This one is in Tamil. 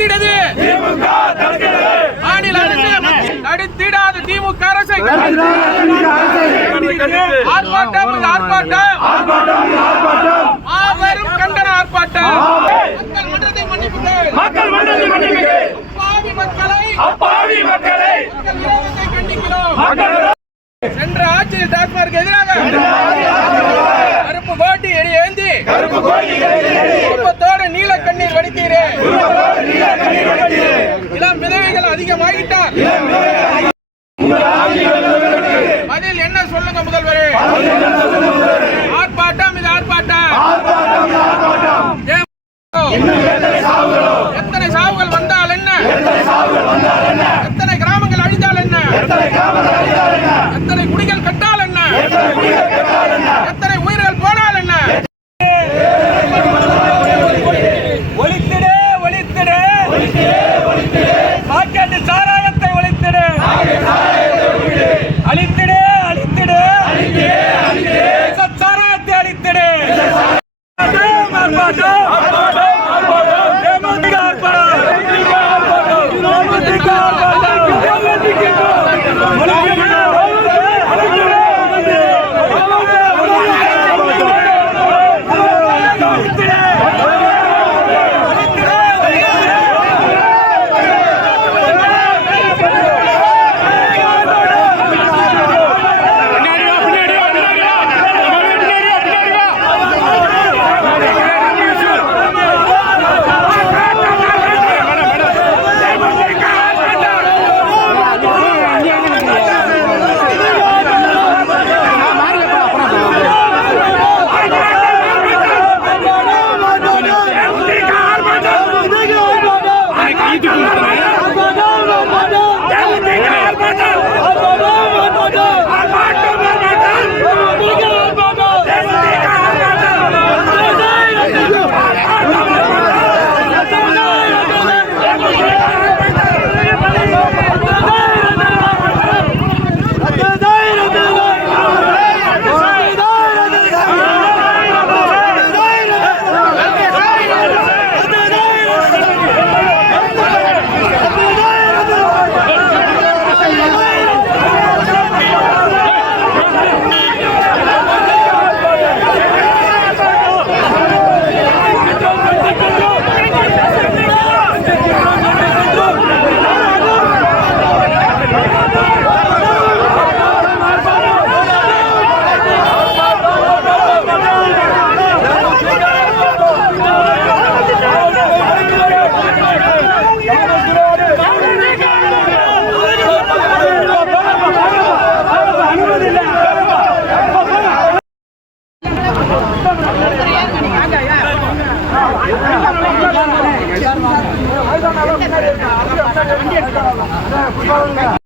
தடுத்திடது. மாநில அரசு தடுத்திடாத. திமுக அரசை ஆர்ப்பாட்டம் ஆர்ப்பாட்டம். மாபெரும் கண்டன ஆர்ப்பாட்டம். மக்கள் மன்றத்தை மன்னிப்புங்க மக்கள் மன்றத்தை மன்னிப்புங்க அப்பாவி மக்களை. அப்பாவி மக்களை. சென்ற ஆட்சியில் டாக்டருக்கு எதிராக கருப்பு கோட்டி எடி கருப்பு கோட்டி நீல கண்ணீர் வடித்தீரே. இளம் விதவைகள் அதிகமாகிட்டார் வண்டி எடுத்துக்கலாம்